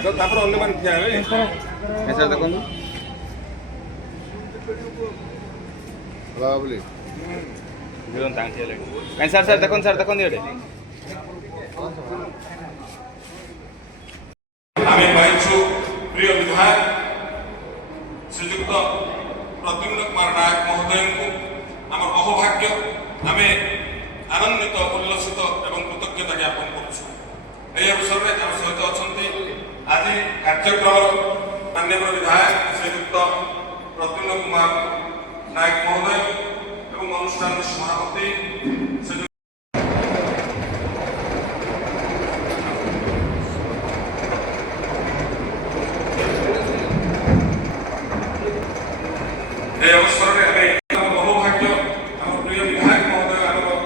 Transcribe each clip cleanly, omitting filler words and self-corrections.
ତାପରେ ଅନ୍ୟମାନେ ଠିଆ ହେବେ। ସାର୍ ଦେଖନ୍ତୁ ସାର୍ ସାର୍ ଦେଖନ୍ତୁ ସାର୍ ଦେଖନ୍ତୁ ଏଠି ଆମେ ପାଇଛୁ ପ୍ରିୟ ବିଧାୟକ ଶ୍ରୀଯୁକ୍ତ ପ୍ରଦ୍ୟୁମ୍ନ କୁମାର ନାୟକ ମହୋଦୟଙ୍କୁ। ଆମର ଅହଭାଗ୍ୟ, ଆମେ ଆନନ୍ଦିତ, ଉଲ୍ଲସିତ ଏବଂ କୃତଜ୍ଞତା ଜ୍ଞାପନ କରୁଛୁ। ଏହି ଅବସରରେ ଆମ ସହିତ ଅଛନ୍ତି ଆଜି କାର୍ଯ୍ୟକ୍ରମର ମାନ୍ୟବର ବିଧାୟକ ଶ୍ରୀଯୁକ୍ତ ପ୍ରଦ୍ୟୁମ୍ନ କୁମାର ନାୟକ ମହୋଦୟ ଏବଂ ଅନୁଷ୍ଠାନର ସଭାପତି ଶ୍ରୀଯୁକ୍ତ এই অবসরে আমি আমার অহভাগ্য আমার প্রিয় বিধায়ক মহোদয় আমার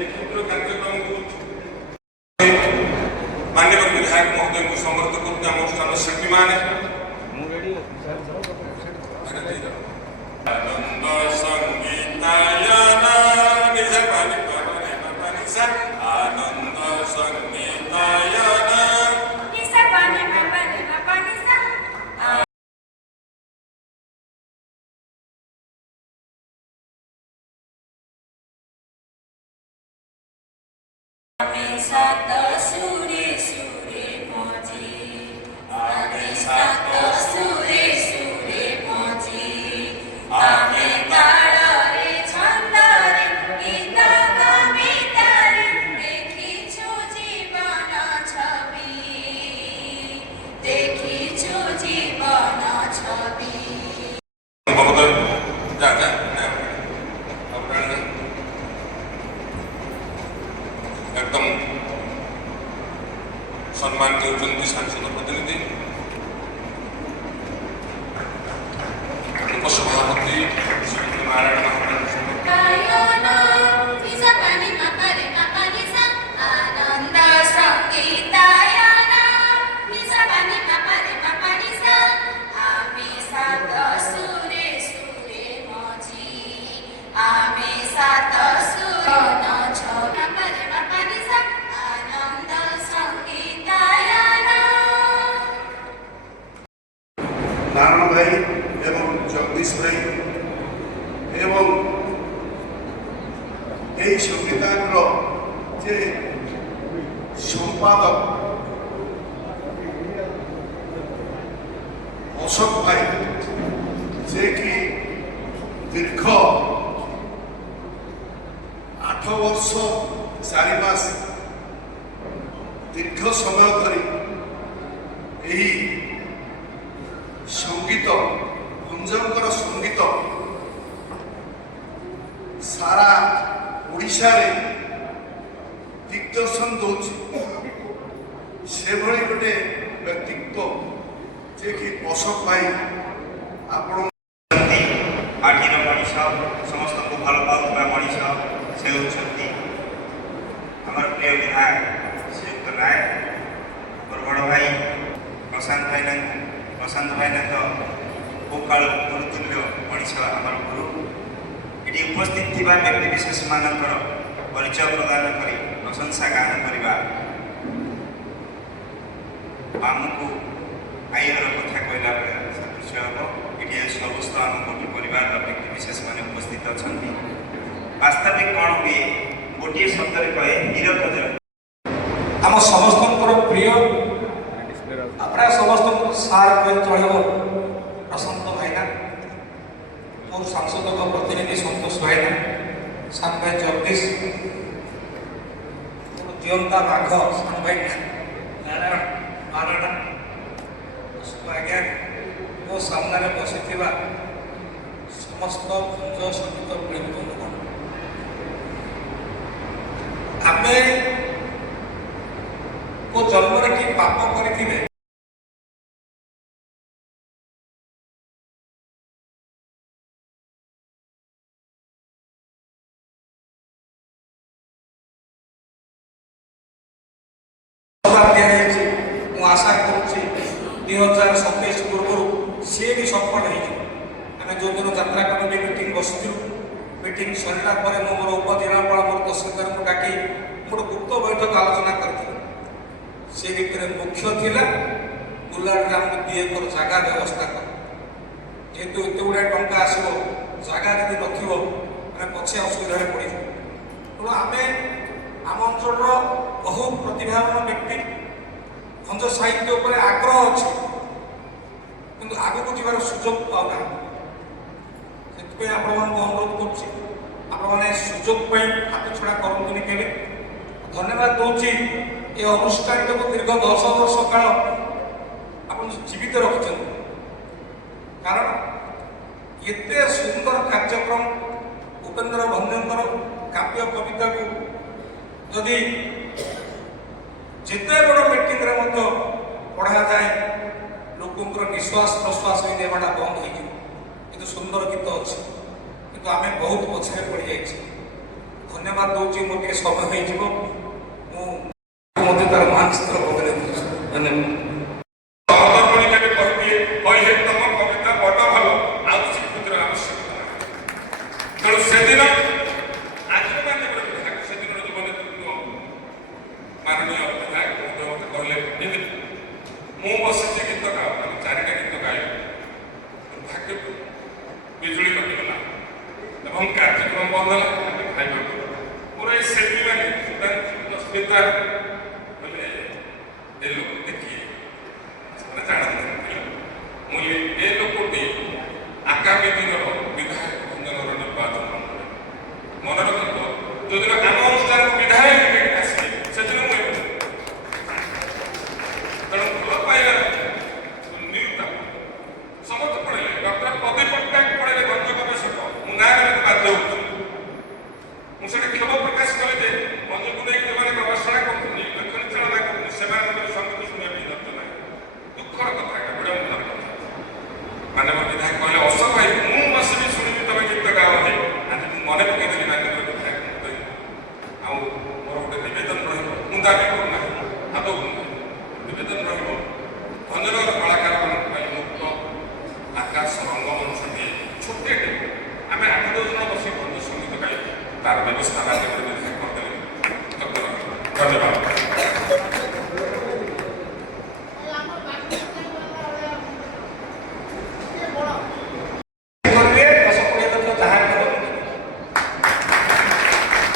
এই ক্ষুদ্র কার্যক্রমକୁ মাননীয় বিধায়ক মহোদয়ଙ୍କୁ ସମର୍ଥ କରୁଥିବା ଆମ ଅନୁଷ୍ଠାନର ଶିଳ୍ପୀମାନେ। ଆନନ୍ଦ ସଙ୍ଗୀତାୟନ ନିଜ ପାଣି ପାଣି ପାଣି ସାର୍ ଆନନ୍ଦ ସଙ୍ଗୀତାୟନ ନିଜ ପାଣି ପାଣି ପାଣି ସାର୍ ଆମେ ସାତ ସୁରେ ସୁରେ ପହଞ୍ଚି ଆମେ ସାତ ସୁରେ ସୁରେ ପହଞ୍ଚି ଆମେ ତାଳରେ ଛନ୍ଦରେ ଗୀତ କବିତାରେ ଦେଖିଛୁ ଜୀବନ ଛବି ଦେଖିଛୁ ଜୀବନ ଛବି। ମହୋଦୟ ଯା ଯା एकदम सम्मान देउछन्ति सांसद प्रतिनिधि उपसभापति श्री नारायण नारायण भाई एवं जगदीश भाई एवं यही संविधान जे संपादक अशोक भाई जे कि दीर्घ 8 वर्ष 4 मास दीर्घ समय धरी यही संगीत भंजंकर संगीत सारा ओडिशा रे दिग्दर्शन दौची से भली गोटे व्यक्तित्व जे कि अशोक भाई आपण माटीर मनीष समस्त को भल पाउଥିବା मनीष से होती आम प्रिय विधायक श्रीयुक्त नायक और बड़ भाई प्रशांत भाईना तो बहुकाल गुरुतुल्य मनीष आम गुरु ये उपस्थित थी व्यक्तिशेष मानकर परिचय प्रदान कर प्रशंसा गान करवा आमको आईर कथा कहला सदृश हम ये समस्त आम गोटे परिवार व्यक्तिशेष मैंने उपस्थित अच्छा वास्तविक कौन हुए गोटे शब्द कहे हीरक आम समस्त प्रिय प्राय समस्त सार कह चलो प्रशांत भाईना और सांसद प्रतिनिधि संतोष भाईना सान भाई जगदीश जीवंता बाघ सान भाई नारायण आज्ञा ମୋ ସାମ୍ନାରେ ବସିଥିବା ସମସ୍ତ ଭଞ୍ଜ ସଙ୍ଗୀତ ପ୍ରେମୀ ବନ୍ଧୁଗଣ, ଆମେ ଜନ୍ମରେ କି ପାପ କରିଥିବେ ଦିଆଯାଇଛି। ମୁଁ ଆଶା କରୁଛି 2027 ପୂର୍ବରୁ ସିଏ ବି ସଫଳ ହେଇଯିବ। ଆମେ ଯେଉଁଦିନ ଯାତ୍ରା କମିଟି ମିଟିଂ ବସିଥିଲୁ, ମିଟିଂ ସରିଲା ପରେ ମୁଁ ମୋର ଉପଜିଲ୍ଲାପାଳ ମୋର ତହସିଲଦାରଙ୍କୁ ଡାକି ମୋର ଗୁପ୍ତ ବୈଠକ ଆଲୋଚନା କରିଥିଲି। ସେ ଭିତରେ ମୁଖ୍ୟ ଥିଲା ବୁଲାଟରେ ଆମକୁ 2 ଏକର ଜାଗା ବ୍ୟବସ୍ଥା କର। ଯେହେତୁ ଏତେ ଗୁଡ଼ାଏ ଟଙ୍କା ଆସିବ, ଜାଗା ଯଦି ନଥିବ ଆମେ ପଛେ ଅସୁବିଧାରେ ପଡ଼ିଯିବୁ। ତେଣୁ ଆମେ ଆମ ଅଞ୍ଚଳର ବହୁ ପ୍ରତିଭାବାନ ବ୍ୟକ୍ତି, ଭଞ୍ଜ ସାହିତ୍ୟ ଉପରେ ଆଗ୍ରହ ଅଛି, କିନ୍ତୁ ଆଗକୁ ଯିବାର ସୁଯୋଗ ପାଉନାହାନ୍ତି। ସେଥିପାଇଁ ଆପଣମାନଙ୍କୁ ଅନୁରୋଧ କରୁଛି, ଆପଣମାନେ ସୁଯୋଗ ପାଇଁ ହାତ ଛଡ଼ା କରନ୍ତୁନି କେବେ। ଧନ୍ୟବାଦ ଦେଉଛି ଏ ଅନୁଷ୍ଠାନଟାକୁ ଦୀର୍ଘ 10 ବର୍ଷ କାଳ ଆପଣ ଜୀବିତ ରଖିଛନ୍ତି। କାରଣ ଏତେ ସୁନ୍ଦର କାର୍ଯ୍ୟକ୍ରମ ଉପେନ୍ଦ୍ର ଭଞ୍ଜଙ୍କର କାବ୍ୟ କବିତାକୁ ଯଦି ଯେତେ ବଡ଼ ମିଟିଂରେ ମଧ୍ୟ ପଢ଼ାଯାଏ, ଲୋକଙ୍କର ନିଶ୍ୱାସ ପ୍ରଶ୍ୱାସ ବି ନେବାଟା ବନ୍ଦ ହେଇଯିବ। କିନ୍ତୁ ସୁନ୍ଦର ଗୀତ ଅଛି, କିନ୍ତୁ ଆମେ ବହୁତ ପଛରେ ପଡ଼ିଯାଇଛି। ଧନ୍ୟବାଦ ଦେଉଛି, ମୋର ଟିକେ ସମୟ ହେଇଯିବ, ମୁଁ ମଧ୍ୟ ତାର ମାନଚିତ୍ର ବଦଳେଇ ଦେଉଛି। ଧନ୍ୟବାଦ। ସହଧର୍ମଣୀ କେବେ କହିଦିଏ କହିଲେ ତମ କବିତା ବଡ ଭଲ, ଆଉ ସ୍ୱୀକୃତିର ଆବଶ୍ୟକତା ନାହିଁ। ତେଣୁ ସେଦିନ ଆଜିର ମାନ୍ୟବର ବିଧାୟକ, ସେଦିନର ଯୁବ ନେତୃତ୍ୱ ମାନନୀୟ ବିଧାୟକ ମହୋଦୟ ମତେ କହିଲେ, ଯେମିତି ମୁଁ ବସିଛି ଗୀତ ଗାଉ, ଆମେ 4ଟା ଗୀତ ଗାଇବୁ, ଭାଗ୍ୟକୁ ବିଜୁଳି କଟିଗଲା ଏବଂ କାର୍ଯ୍ୟକ୍ରମ ବନ୍ଦ ହେଲା। ଆମେ ଖାଇବାକୁ ମୋର ଏଇ ସେଠି ମାନେ ସ୍ମିତା ବୋଲେ ଏ ଲୋକ ଦେଖିଏ ସେମାନେ ଜାଣନ୍ତି, ମୁଁ ଏ ଲୋକଟି ଆଗାମୀ ଦିନର ବିଧାୟକ ଭଞ୍ଜନର ନିର୍ବାଚନ ମନେ ରଖନ୍ତୁ। ଯୋଉଦିନ ଆମ ଅନୁଷ୍ଠାନକୁ ବିଧାୟକ ଆସିବେ ସେଦିନ ମୁଁ ତେଣୁ ଭଲ ପାଇବା ନିରୁତା ସମସ୍ତେ ପଳେଇଲେ। ଡକ୍ଟର ପ୍ରଦୀପ ପଟ୍ଟନାୟକ ପଳେଇଲେ ଭଞ୍ଜ ଗବେଷକ, ମୁଁ ନାଁ ନେବାକୁ ବାଧ୍ୟ ହଉଛି। ମୁଁ ସେଠି କ୍ଷୋଭ ପ୍ରକାଶ କଲି ଯେ ଭଞ୍ଜକୁ ନେଇ ଯେଉଁମାନେ ଗବେଷଣା କରୁଛନ୍ତି, ପରିଚାଳନା କରୁଛନ୍ତି, ସେମାନଙ୍କର ସଙ୍ଗୀତ ଶୁଣିବା ପାଇଁ ଦରକାର ନାହିଁ। ଦୁଃଖର କଥା, ଏଟା ବଡ଼ ମନର କଥା। ମାନ୍ୟବର ବିଧାୟକ କହିଲେ, ଅଶୋକ ଭାଇ ମୁଁ ବସିବି ଶୁଣିବି ତମେ ଗୀତ ଗାଅ ଯେ। ଆଜି ମୁଁ ମନେ ପକେଇଦେଲି ମାନ୍ୟବର ବିଧାୟକ କହିଲି, ଆଉ ମୋର ଗୋଟେ ନିବେଦନ ରହିବ, ମୁଁ ଦାବି କରୁନାହିଁ, ଆଦৌ ନିବେଦନ ରହିବ, ଭଞ୍ଜନଗର କଳାକାରମାନଙ୍କ ପାଇଁ ମୁକ୍ତ ଆକାଶ ରଙ୍ଗମଞ୍ଚଟିଏ ଛୋଟିଆଟେ ଆମେ 8-10 ଜଣ ବସି ଭଞ୍ଜ ସଙ୍ଗୀତ ଗାଇବୁ, ତାର ବ୍ୟବସ୍ଥା ମାନ୍ୟବର ବିଧାୟକ କରିଦେଲେ। ଧନ୍ୟବାଦ। କରିବେ 10-20 ଲକ୍ଷ ଯାହା କରନ୍ତି,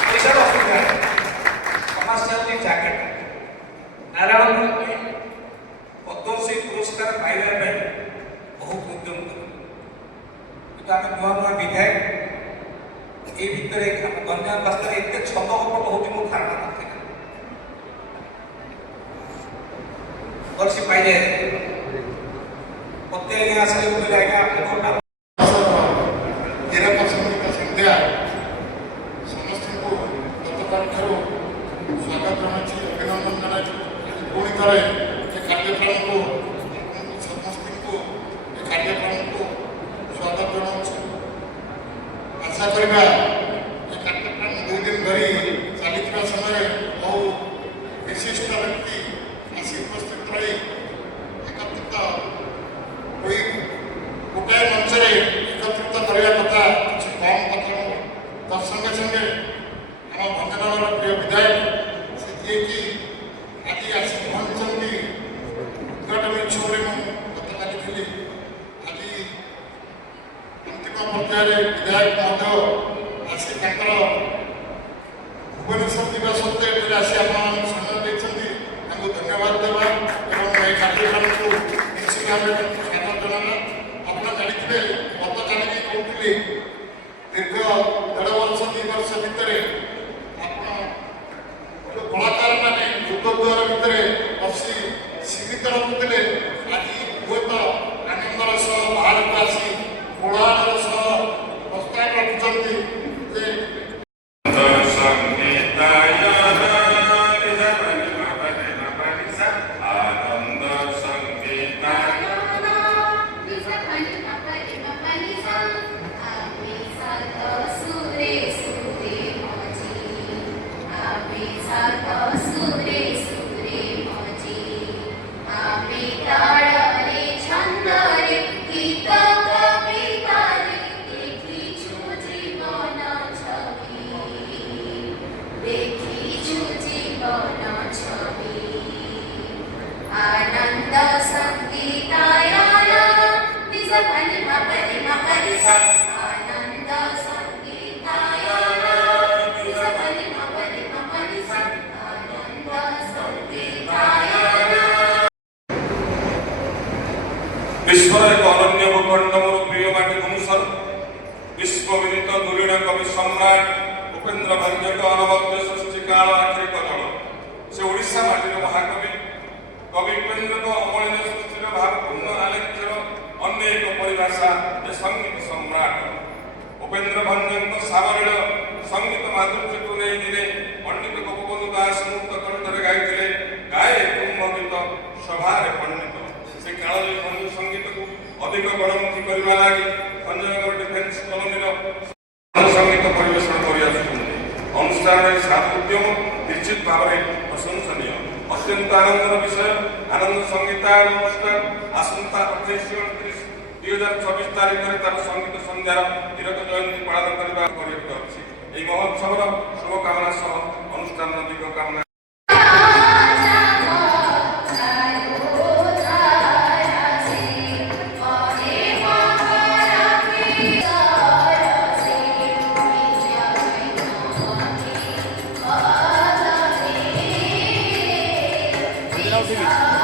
ପଇସାର ଅସୁବିଧା ନାହିଁ। ସମସ୍ୟା ହେଉଛି ଜ୍ୟାକେଟ। ନାରାୟଣ ପଦ୍ମଶ୍ରୀ ପୁରସ୍କାର ପାଇବା ପାଇଁ ବହୁତ ଉଦ୍ୟମ କଲେ, କିନ୍ତୁ ଆମେ ନୂଆ ନୂଆ ବିଧାୟକ এই ভিতরে গঞ্জাম বাস্তারে এতে ছন্দকপট হচ্ছে ମୋ ଧାରଣା ନଥିଲା। ବର୍ଷି ପାଇଲେ ମତେ ଆଜ୍ଞା ଆସିଲେ କହିଲେ, ଆଜ୍ଞା ନିରାପସଙ୍ଗୀତ ସନ୍ଧ୍ୟା ସମସ୍ତଙ୍କୁ ଗତକାଲିଠାରୁ ସ୍ୱାଗତ ଜଣାଉଛି, ଅଭିନନ୍ଦନ ଜଣାଉଛି। ପୁଣି ଥରେ ଏ କାର୍ଯ୍ୟକ୍ରମକୁ ସମସ୍ତଙ୍କୁ ଏ କାର୍ଯ୍ୟକ୍ରମକୁ ସ୍ୱାଗତ ଜଣାଉଛି। ଆଶା କରିବା ଏ କାର୍ଯ୍ୟକ୍ରମ 2 ଦିନ ଧରି ଚାଲିଥିବା ସମୟରେ ବହୁ ବିଶିଷ୍ଟ ବ୍ୟକ୍ତି ଆସି ଉପସ୍ଥିତ ରହି ଏକତ୍ରିତ ହୋଇ ଗୋଟାଏ ମଞ୍ଚରେ ଏକତ୍ରିତ କରିବା କଥା କିଛି କମ୍ କଥା ନୁହେଁ। ତା ସଙ୍ଗେ ସଙ୍ଗେ ଆମ ଭଞ୍ଜନଗରର ପ୍ରିୟ ବିଧାୟକ ସେ ଯିଏକି ଆଜି ଆସି ପହଞ୍ଚିଛନ୍ତି ଉଦ୍ଘାଟନୀ ଉତ୍ସବରେ ମୁଁ ଗତକାଲି ଥିଲି। ଆଜି ଅନ୍ତିମ ପର୍ଯ୍ୟାୟରେ ବିଧାୟକ ମଧ୍ୟ ଆସି ତାଙ୍କର ଭୁବନେଶ୍ୱର ଯିବା ସତ୍ତ୍ୱେ ଏଠାରେ ଆସି ଆପଣମାନଙ୍କୁ ସମୟ ଦେଇଛନ୍ତି, ତାଙ୍କୁ ଧନ୍ୟବାଦ ଦେବା ଏବଂ ଏହି କାର୍ଯ୍ୟକ୍ରମକୁ ନିଶ୍ଚିତ ଭାବରେ ସ୍ୱାଗତ ଜଣାଇବା। ଆପଣ ଜାଣିଥିବେ, ଗତକାଲି ବି କହୁଥିଲି, ଦୀର୍ଘ 1.5 ବର୍ଷ 2 ବର୍ଷ ଭିତରେ ଆପଣ କଳାକାରମାନେ ଯୁଗଦ୍ୱାର ଭିତରେ ବସି ସୀମିତ ରଖୁଥିଲେ, ଆଜି ହୁଏତ ଆନନ୍ଦର ସହ ବାହାରକୁ ଆସି କୋଳାହଳର ସହ ପ୍ରସ୍ତାବ ରଖୁଛନ୍ତି ଯେ Sutre, Sutre, Moji, Amrita. ବିଶ୍ୱବିଦିତ ଧୁରୀଣ କବି ସମ୍ରାଟ ଉପେନ୍ଦ୍ର ଭଞ୍ଜଙ୍କ ଅନବଦ୍ୟ ସୃଷ୍ଟି କାଳ ଆଖିରେ କଜଳ। ସେ ଓଡ଼ିଶା ମାଟିର ମହାକବି। କବି ଉପେନ୍ଦ୍ରଙ୍କ ଅମଳିନ ସୃଷ୍ଟିର ଭାବପୂର୍ଣ୍ଣ ଆଲେଖ୍ୟର ଅନେକ ପରିଭାଷା ଯେ ସଙ୍ଗୀତ ସମ୍ରାଟ। ଉପେନ୍ଦ୍ର ଭଞ୍ଜଙ୍କ ସାବଳୀଳ ସଙ୍ଗୀତ ମାଧୁର୍ଯ୍ୟକୁ ନେଇ ଦିନେ ପଣ୍ଡିତ ଗୋପବନ୍ଧୁ ଦାସ ମୁକ୍ତ କଣ୍ଠରେ ଗାଇଥିଲେ, ଗାଏ କୁମ୍ଭ ଗୀତ ସଭାରେ ପଣ୍ଡିତ। ସେ କାଳରେ ଭଞ୍ଜ ସଙ୍ଗୀତକୁ ଅଧିକ ଗଣମୁଖୀ କରିବା ଲାଗି ଭଞ୍ଜନଗର ଡିଫେନ୍ସ କଲୋନୀର ସଙ୍ଗୀତ ପରିବେଷଣ କରିଆସୁଛନ୍ତି। ଅନୁଷ୍ଠାନରେ ସାତ ଉଦ୍ୟମ ନିଶ୍ଚିତ ଭାବରେ ପ୍ରଶଂସନୀୟ। ଅତ୍ୟନ୍ତ ଆନନ୍ଦର ବିଷୟ, ଆନନ୍ଦ ସଙ୍ଗୀତାୟନ ଅନୁଷ୍ଠାନ ଆସନ୍ତା 28/29/2024 ତାରିଖରେ ତାର ସଙ୍ଗୀତ ସନ୍ଧ୍ୟାର ହୀରକ ଜୟନ୍ତୀ ପାଳନ କରିବାକୁ ଅଛି। ଏହି ମହୋତ୍ସବର ଶୁଭକାମନା ସହ ଅନୁଷ୍ଠାନର ଦୀର୍ଘ କାମନା। TV